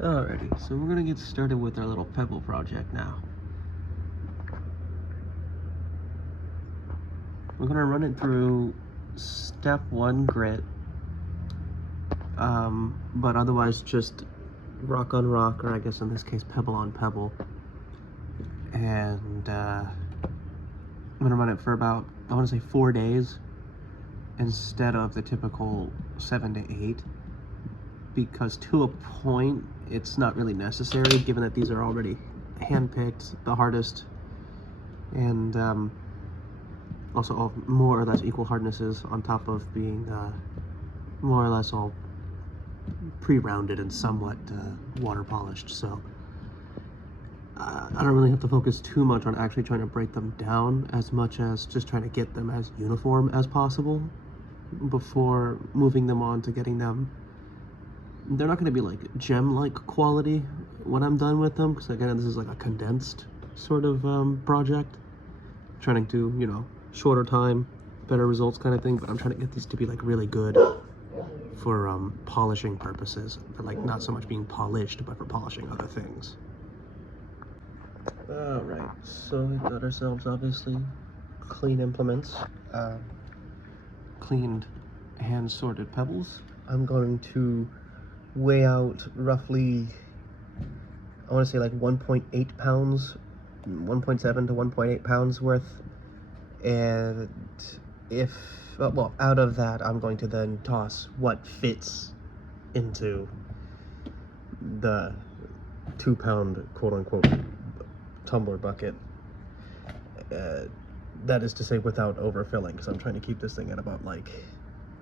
Alrighty, so we're gonna get started with our little pebble project now. We're gonna run it through step 1 grit, but otherwise just rock on rock, or I guess in this case pebble on pebble. And I'm gonna run it for about, I want to say 4 days instead of the typical 7 to 8, because to a point it's not really necessary, given that these are already hand-picked, the hardest, and also all more or less equal hardnesses, on top of being more or less all pre-rounded and somewhat water polished. So I don't really have to focus too much on actually trying to break them down, as much as just trying to get them as uniform as possible before moving them on to getting them. They're not going to be like gem-like quality when I'm done with them, because again, this is like a condensed sort of project, trying to do, you know, shorter time, better results kind of thing. But I'm trying to get these to be like really good for polishing purposes, for like not so much being polished, but for polishing other things. All right, so we got ourselves obviously clean implements, cleaned hand sorted pebbles. I'm going to weigh out roughly, I want to say like 1.8 pounds, 1.7 to 1.8 pounds worth. And if, well, out of that, I'm going to then toss what fits into the 2-pound quote-unquote tumbler bucket. That is to say, without overfilling, because I'm trying to keep this thing at about like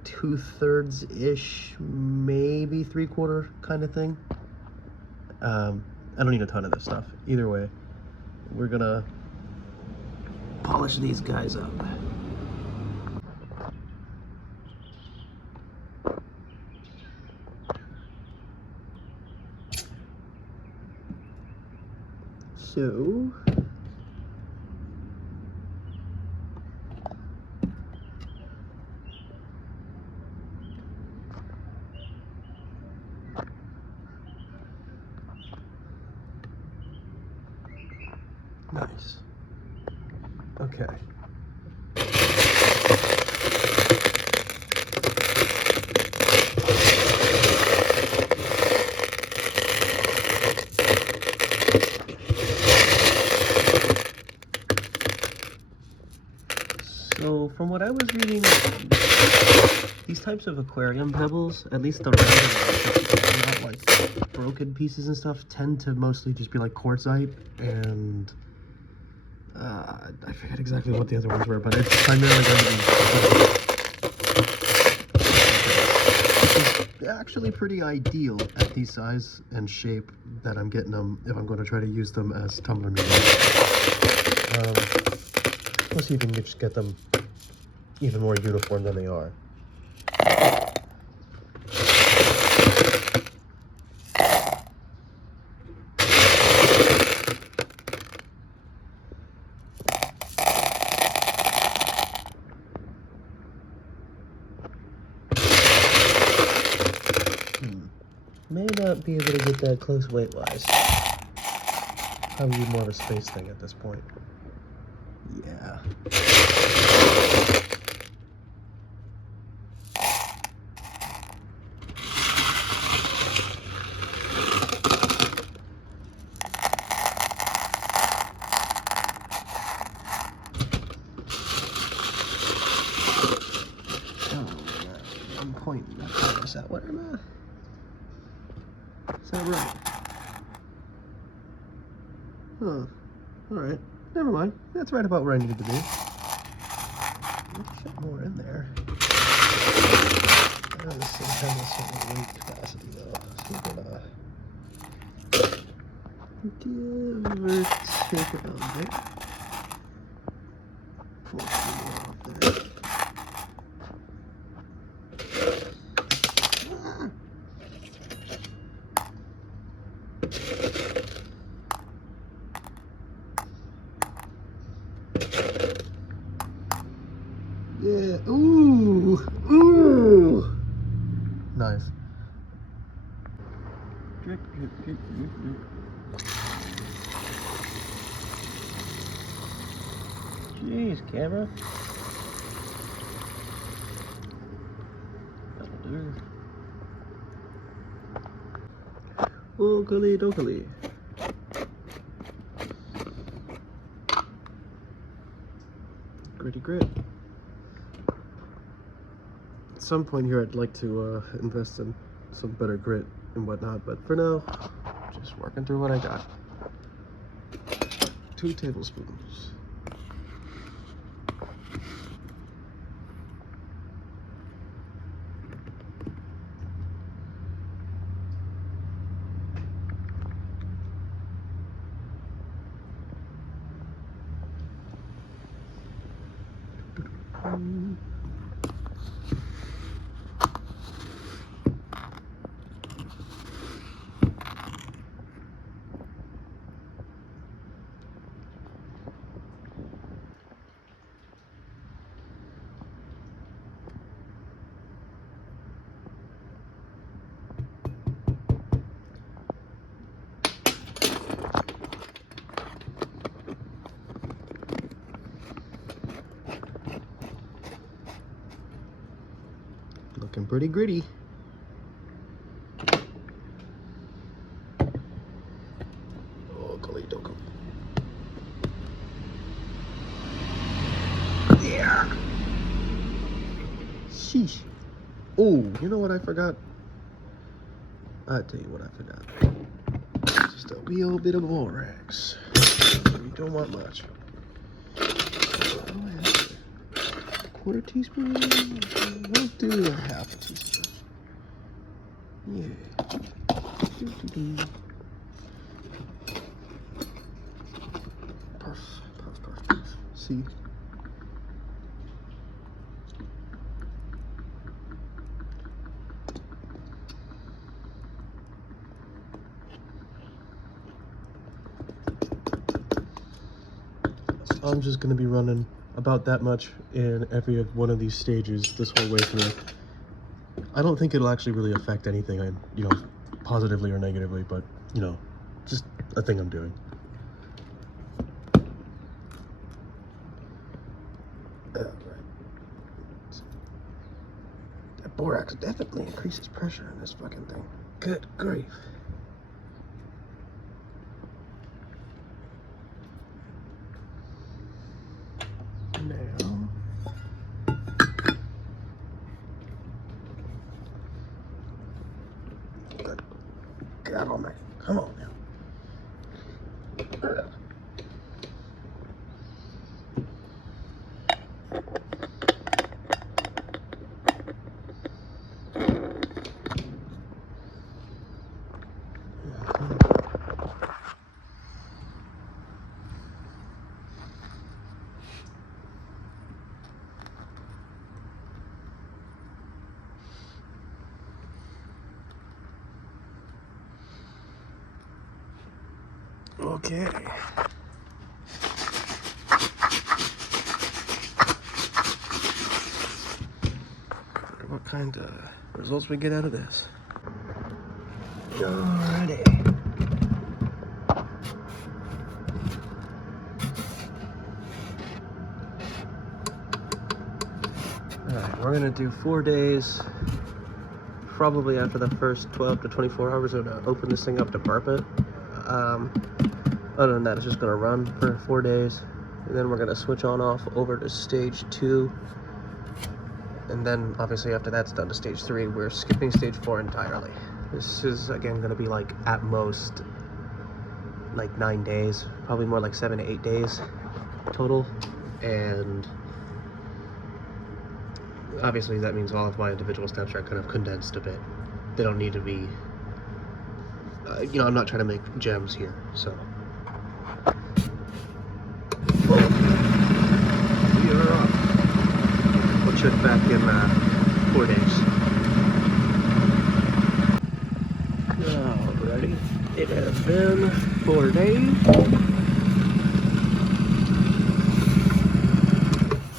2/3-ish, maybe 3/4 kind of thing. I don't need a ton of this stuff. Either way, we're gonna polish these guys up. So nice. Okay. So from what I was reading, these types of aquarium pebbles, at least the rounded ones, not like broken pieces and stuff, tend to mostly just be like quartzite, and I forget exactly what the other ones were, but it's primarily going to be actually pretty ideal at the size and shape that I'm getting them if I'm going to try to use them as tumbler medium. Plus you can just get them even more uniform than they are. May not be able to get that close weight-wise. Probably more of a space thing at this point. Yeah. Oh, 1 point. Is that what I'm at? Is that right? Huh. Alright. Never mind. That's right about where I needed to be. There's a bit more in there. This thing has a certain weight capacity though. So we're gonna give or take around there. Pull a few more off there. Yeah, ooh, ooh, nice. Jeez, camera. That'll do. Oakley dokley. Gritty grit. At some point here I'd like to invest in some better grit and whatnot, but for now, just working through what I got. 2 tablespoons. Looking pretty gritty. Oakley dokley. Yeah. Sheesh. Oh, you know what I forgot? I'll tell you what I forgot. Just a wee old bit of borax. You don't want much. Quarter teaspoon? We'll do a half a teaspoon. Yeah. Puff. See? So I'm just going to be running about that much in every one of these stages this whole way through. I don't think it'll actually really affect anything, you know, positively or negatively, but, you know, just a thing I'm doing. Alright. That borax definitely increases pressure in this fucking thing. Good grief. Now, good God almighty, come on now. Okay. What kind of results we get out of this? Alrighty. Alright, we're gonna do 4 days. Probably after the first 12 to 24 hours, I'm gonna open this thing up to burp it. Other than that, it's just gonna run for 4 days, and then we're gonna switch on off over to stage 2, and then obviously after that's done to stage 3, we're skipping stage 4 entirely. This is again gonna be like at most like 9 days, probably more like 7 to 8 days total, and obviously that means all of my individual steps are kind of condensed a bit. They don't need to be, you know, I'm not trying to make gems here, so. We are off. We'll check back in 4 days. Alrighty, it has been 4 days.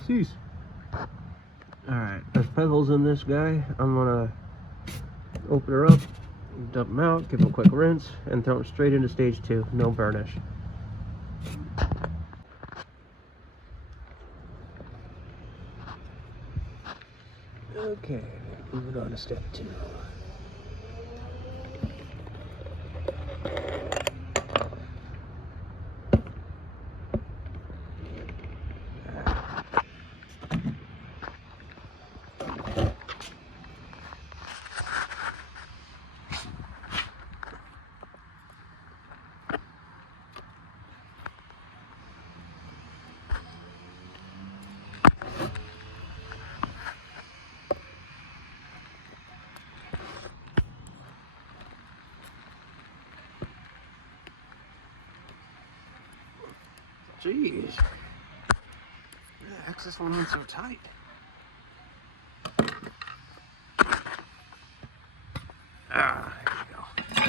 Jeez. Alright, there's pebbles in this guy. I'm gonna open her up, Dump them out, give them a quick rinse, and throw them straight into stage 2. No burnish. Okay, moving on to step 2. Jeez. The heck's this one so tight? Ah, there you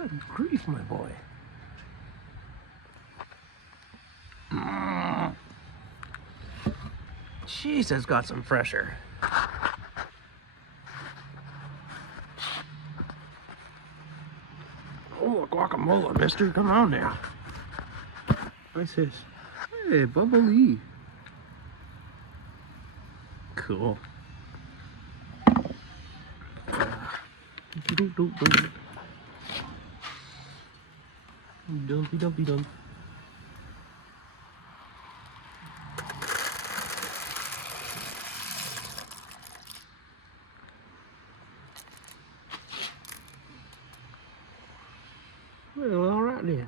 go. Good grief, my boy. Jeez, that's got some pressure. Oh, guacamole, mister. Come on now. What's this? Hey, bubbly. Cool. Dumpy dumpy dump. Well, all right then.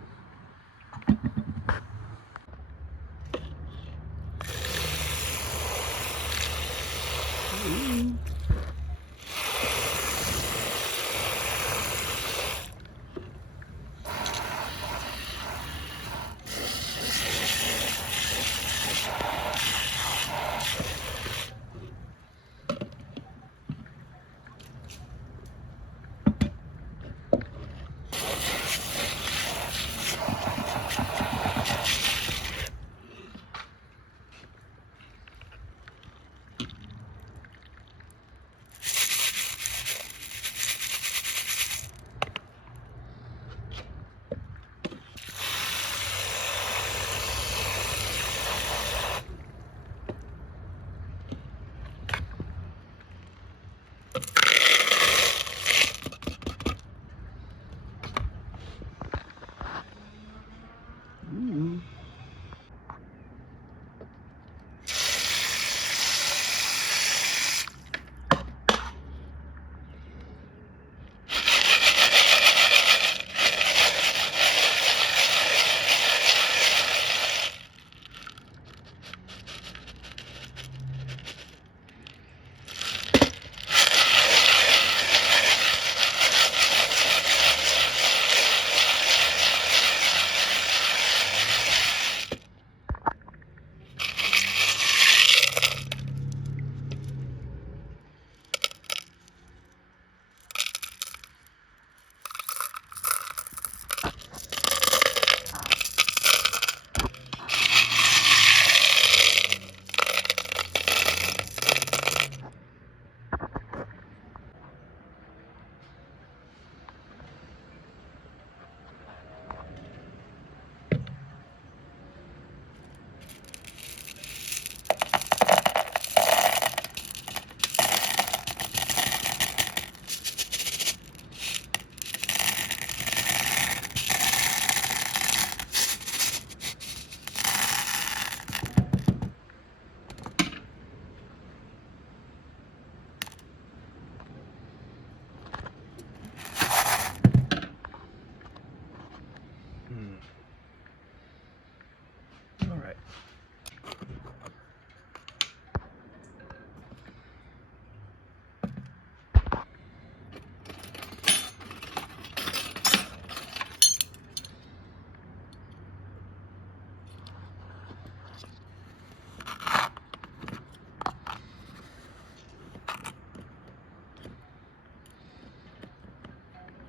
All right.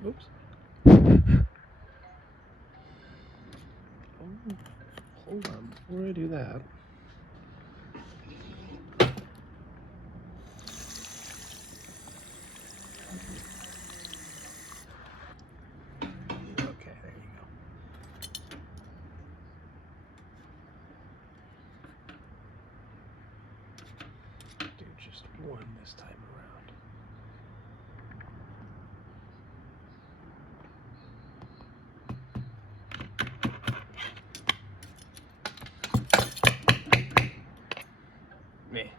Oops. Oh, hold on before I do that. this time around. Me.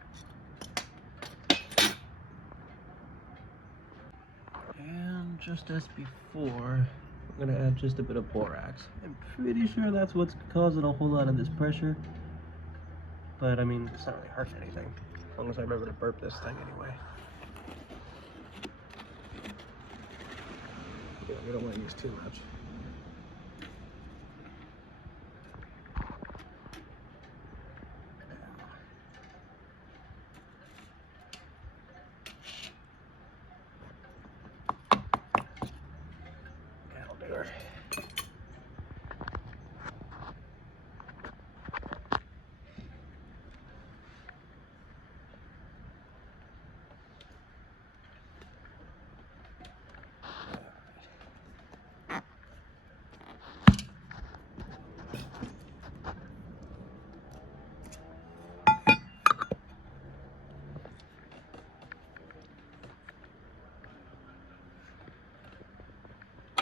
And just as before, I'm gonna add just a bit of borax. I'm pretty sure that's what's causing a whole lot of this pressure. But I mean, it's not really hurting anything. As long as I remember to burp this thing anyway. Yeah, we don't want to use too much. That'll do it.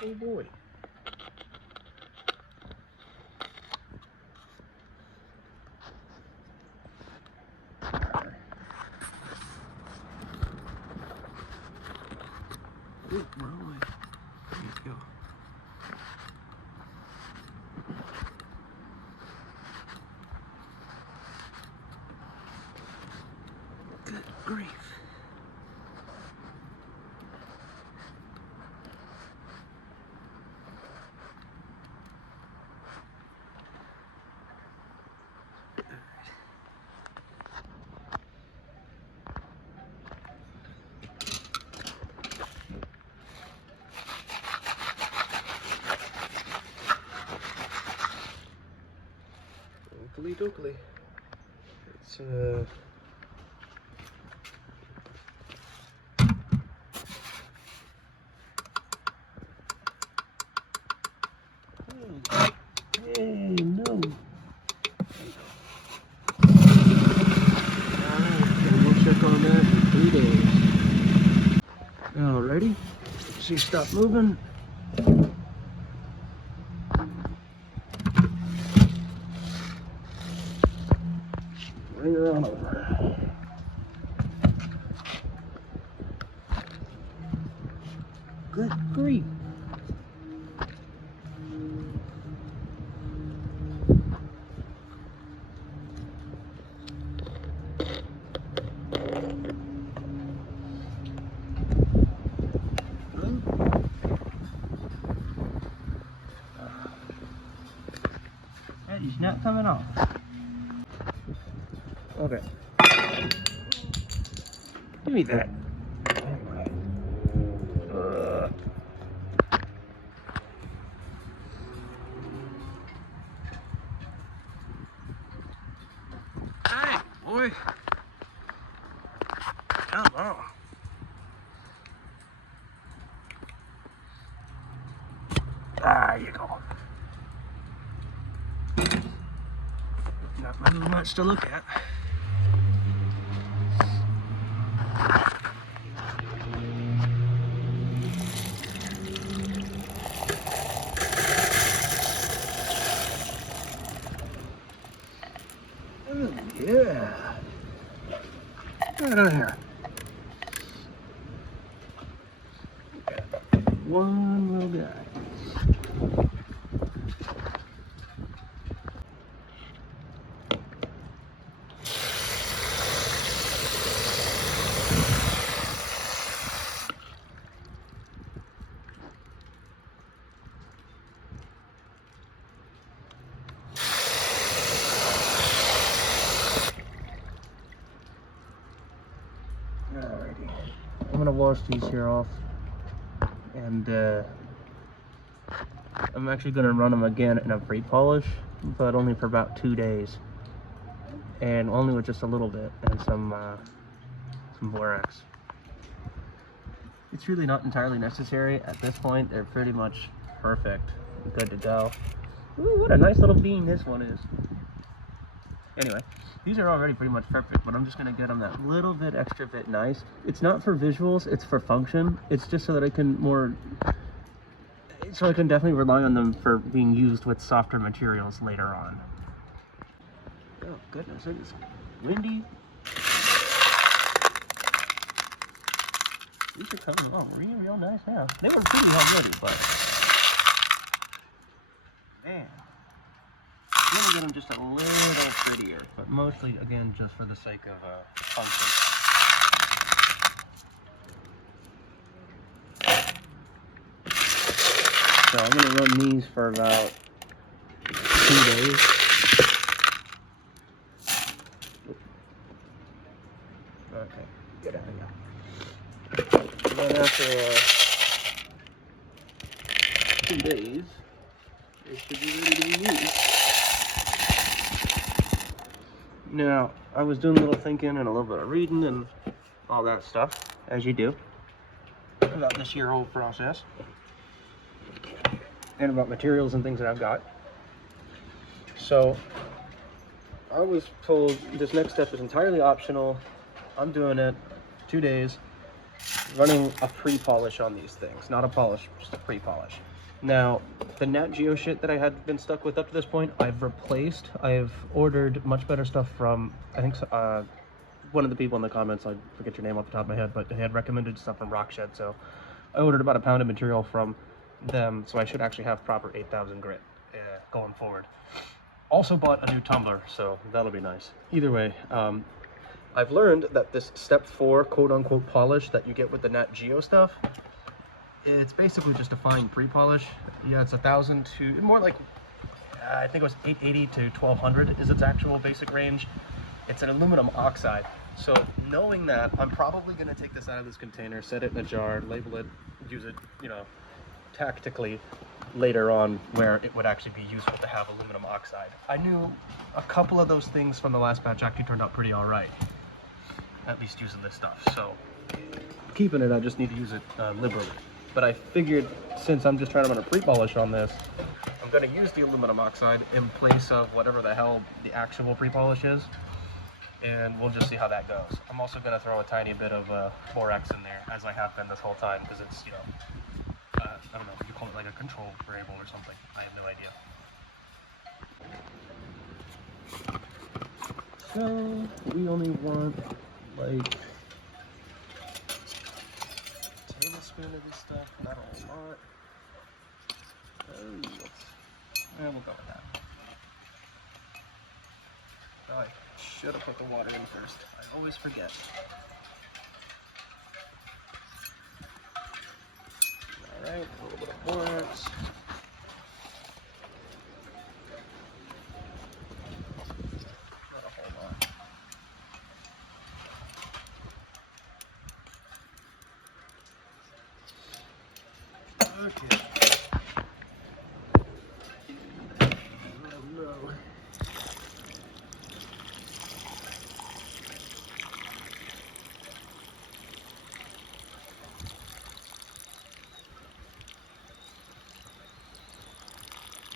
Oh boy. Ooh, wrong way. There you go. Good grief. Oakley dokley. It's hey, no. Alright, we'll check on that in 3 days. Alrighty. She stopped moving. Bring her on over. Good grief. He's not coming off. Okay. Give me that. Hey, boy. Come on. There you go. Not really much to look at. Oh, yeah. Right on here. One little guy. Alrighty. I'm gonna wash these here off, and I'm actually gonna run them again in a pre-polish, but only for about 2 days, and only with just a little bit and some borax. It's really not entirely necessary at this point. They're pretty much perfect, good to go. Ooh, what a nice little bean this one is. Anyway, these are already pretty much perfect, but I'm just gonna get them that little bit extra bit nice. It's not for visuals, it's for function. It's just so that I can so I can definitely rely on them for being used with softer materials later on. Oh goodness, it is windy. These are coming along real nice now. They were pretty already, but man, I'm gonna get them just a little prettier, but mostly again just for the sake of function. So I'm gonna run these for about 2 days. Okay, get out of here. And then after 2 days, it should be ready to be used. Now, I was doing a little thinking and a little bit of reading and all that stuff, as you do, about this here whole process. And about materials and things that I've got. So, I was told this next step is entirely optional. I'm doing it 2 days, running a pre-polish on these things. Not a polish, just a pre-polish. Now, the Nat-geo shit that I had been stuck with up to this point, I've replaced. I've ordered much better stuff from, I think, one of the people in the comments, I forget your name off the top of my head, but they had recommended stuff from Rockshed, so I ordered about a pound of material from them, so I should actually have proper 8,000 grit going forward. Also bought a new tumbler, so that'll be nice. Either way, I've learned that this step 4 quote-unquote polish that you get with the Nat-geo stuff, it's basically just a fine pre-polish. Yeah, it's 1,000 to more like I think it was 880 to 1,200 is its actual basic range. It's an aluminum oxide. So knowing that, I'm probably going to take this out of this container, set it in a jar, label it, use it, you know, tactically later on where it would actually be useful to have aluminum oxide. I knew a couple of those things from the last batch actually turned out pretty all right, at least using this stuff. So keeping it, I just need to use it liberally. But I figured since I'm just trying to run a pre-polish on this, I'm going to use the aluminum oxide in place of whatever the hell the actual pre-polish is, and we'll just see how that goes. I'm also going to throw a tiny bit of borax in there, as I have been this whole time, because it's, you know, I don't know, you call it like a control variable or something. I have no idea. So we only want like a tablespoon of this stuff, not a whole lot. And we'll go with that. Oh, I should have put the water in first. I always forget. Alright, a little bit of borax. Not a whole lot. Okay. No.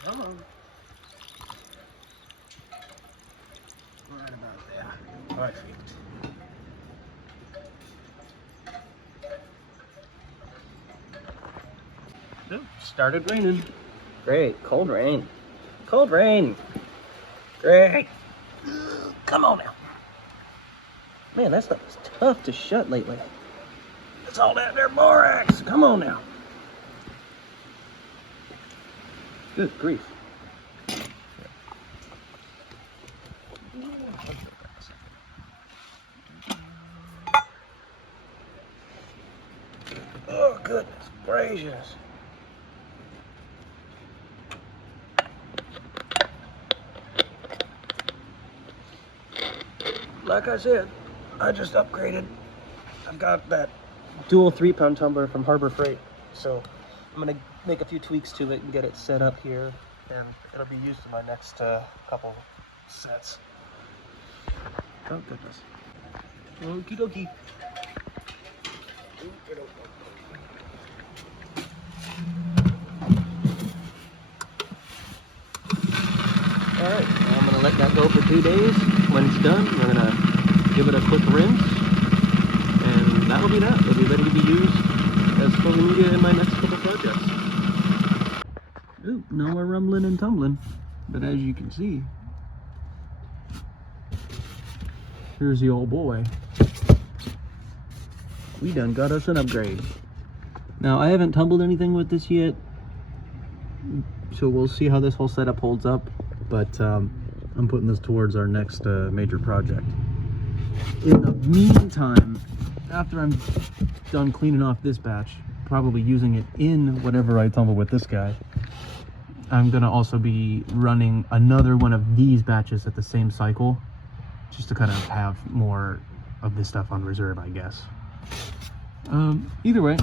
Come on. Right about there. Perfect. Ooh, started raining. Great. Cold rain. Cold rain. Great. Come on now. Man, that stuff is tough to shut lately. It's all that there borax. Come on now. Good grief. Oh, goodness gracious. Like I said, I just upgraded. I've got that dual 3-pound tumbler from Harbor Freight, so I'm gonna make a few tweaks to it and get it set up here, and it'll be used in my next couple sets. Oh goodness. Okie dokie. Alright, I'm gonna let that go for 2 days. When it's done, we're gonna give it a quick rinse, and that'll be that. It'll be ready to be used as fully media in my next couple projects. Oop, no more rumbling and tumbling, but as you can see, here's the old boy. We done got us an upgrade. Now, I haven't tumbled anything with this yet, so we'll see how this whole setup holds up, but I'm putting this towards our next major project. In the meantime, after I'm done cleaning off this batch, probably using it in whatever I tumble with this guy, I'm gonna also be running another one of these batches at the same cycle, just to kind of have more of this stuff on reserve, I guess. Either way.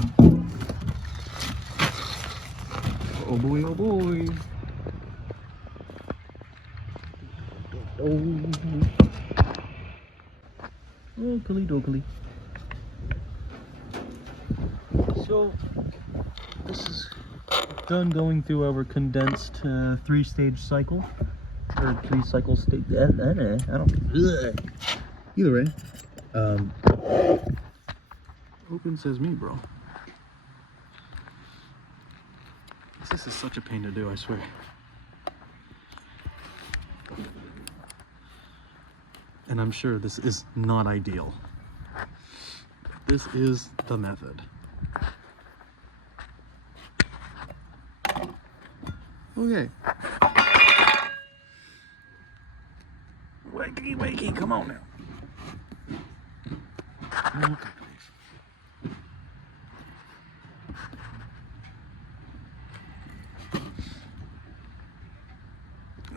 Oh boy, oh boy. Oh, okely dokely. So, this is done going through our condensed 3-stage cycle, or 3-cycle stage. I don't. Either way, open says me, bro. This is such a pain to do, I swear. And I'm sure this is not ideal. This is the method. Okay. Wakey, wakey, come on now. Okay.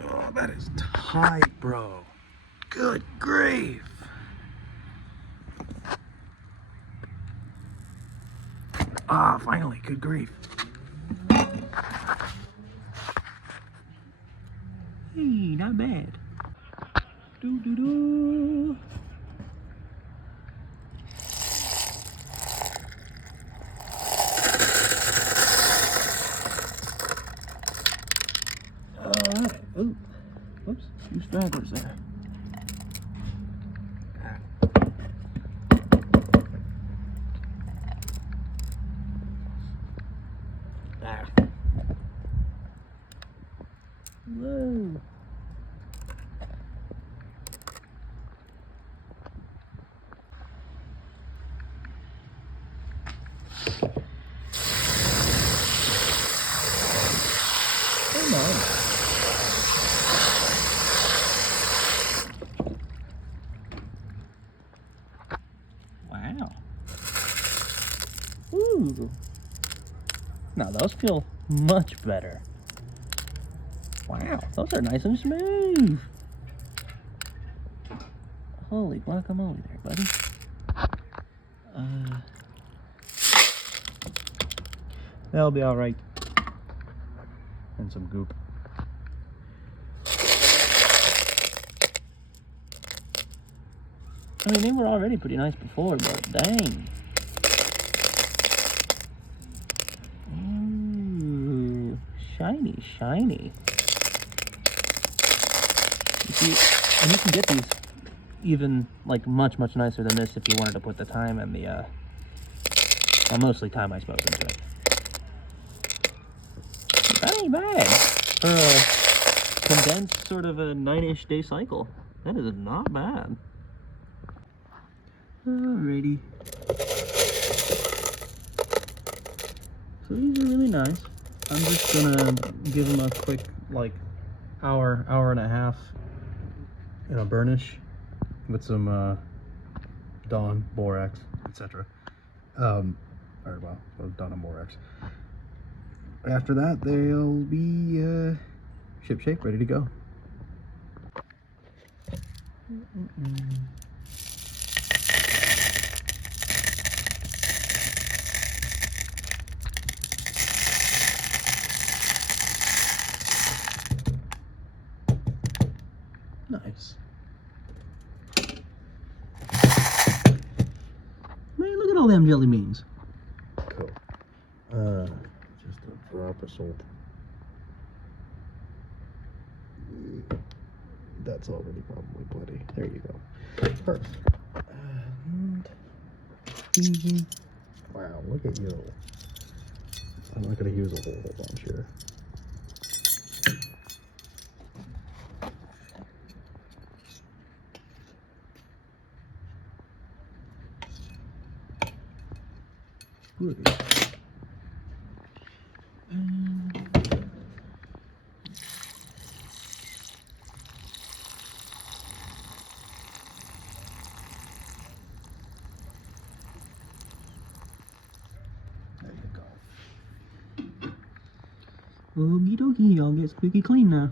Oh, that is tight, bro. Good grief. Ah, finally, good grief. Hey, not bad. Do do do. Alright. Ooh. Whoops, 2 stragglers there. Whoa. Come on. Wow. Ooh. Now those feel much better. Wow, those are nice and smooth. Holy guacamole there, buddy. That'll be all right. And some goop. I mean, they were already pretty nice before, but dang. Ooh, shiny, shiny. And you can get these even like much nicer than this if you wanted to put the time and the well, mostly time, I suppose, into it. That ain't bad for a condensed sort of a 9-ish day cycle. That is not bad. Alrighty. So these are really nice. I'm just gonna give them a quick like hour and a half in a burnish with some Dawn, borax, etc. Or well, Dawn and borax. After that, they'll be ship shape, ready to go. Nice. Man, look at all them jelly beans. Cool. Just a drop of salt. That's already probably plenty. There you go. Perfect. And wow, look at you. I'm not going to use a whole bunch here. Good. There you go. Okie dokie, y'all get squeaky clean now.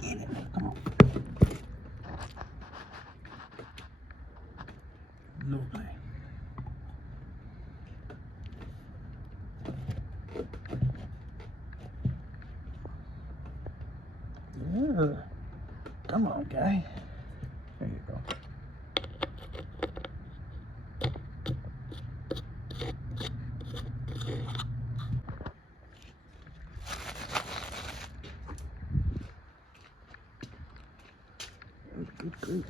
Get it, come on. Lovely. Yeah. Come on, guy. There you go. Good, good.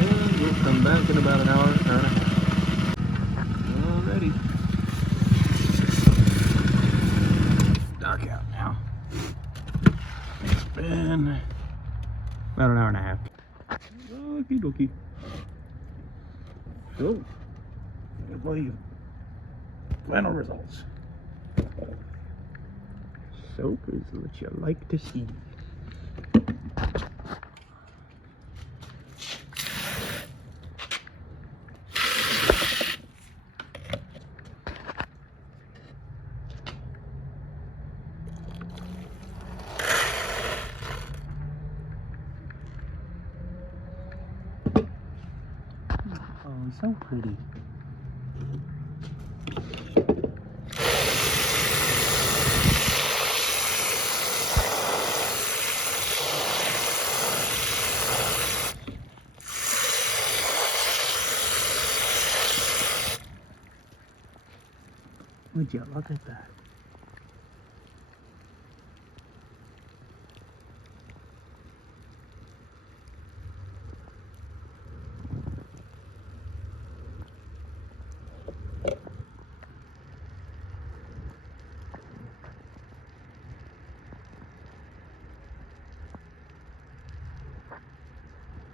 And we'll come back in about an hour and a half. Alrighty. Dark out now. It's been about an hour and a half. Okie dokie. So, I'll tell you final results. Soap is what you like to see. Oh, so pretty. Would you look at that?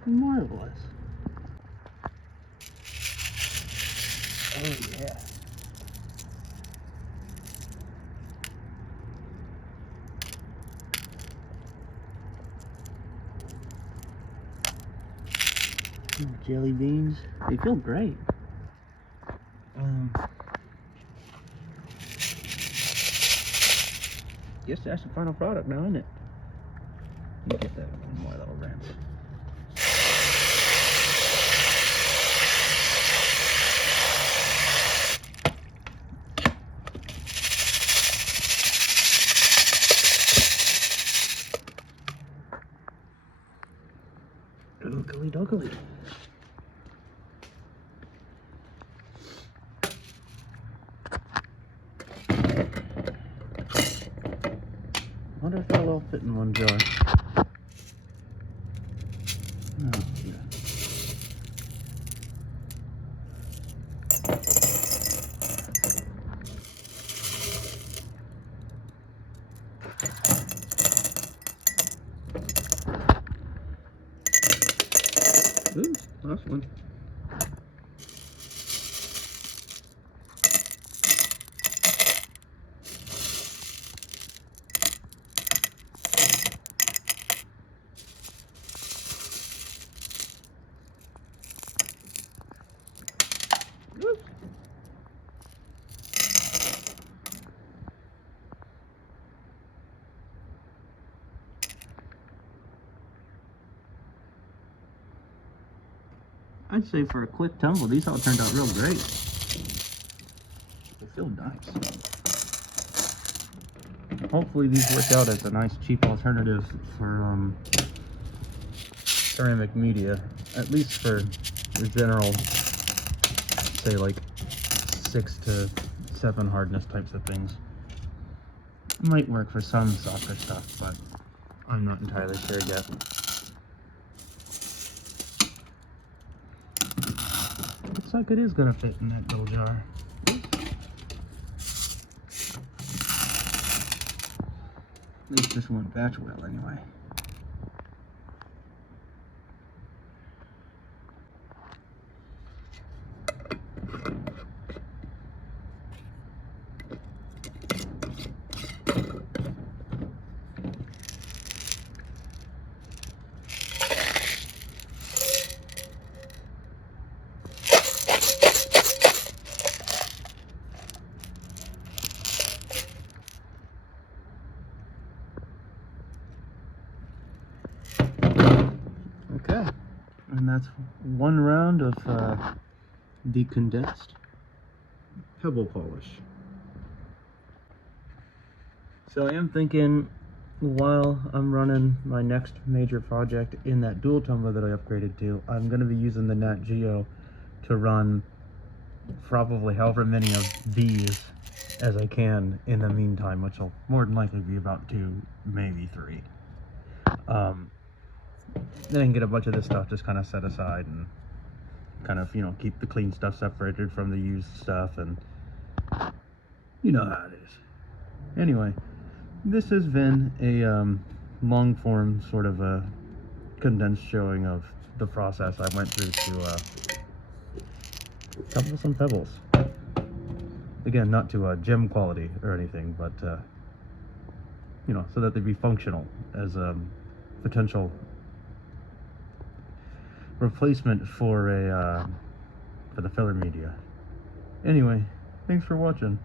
Marvelous. Oh yeah. Jelly beans, they feel great. Guess that's the final product now, isn't it? Let me get that one more little ramp. Doggly doggly. I wonder if that'll all fit in one jar. Oh, yeah. Ooh, last one. Oops. I'd say for a quick tumble, these all turned out real great. They feel nice. hopefully these work out as a nice cheap alternative for ceramic media, at least for the general, say like 6 to 7 hardness types of things. It might work for some softer stuff, but I'm not entirely sure yet. Looks like it is gonna fit in that little jar. At least this one batch will anyway. Okay, and that's one round of the condensed pebble polish. So I am thinking, while I'm running my next major project in that dual tumbler that I upgraded to, I'm going to be using the Nat-geo to run probably however many of these as I can in the meantime, which will more than likely be about 2, maybe 3. Then I can get a bunch of this stuff just kind of set aside and kind of, you know, keep the clean stuff separated from the used stuff, and you know how it is. Anyway, this has been a long form sort of a condensed showing of the process I went through to tumble some pebbles. Again, not to gem quality or anything, but you know, so that they'd be functional as a potential replacement for a for the filler media. Anyway, thanks for watching.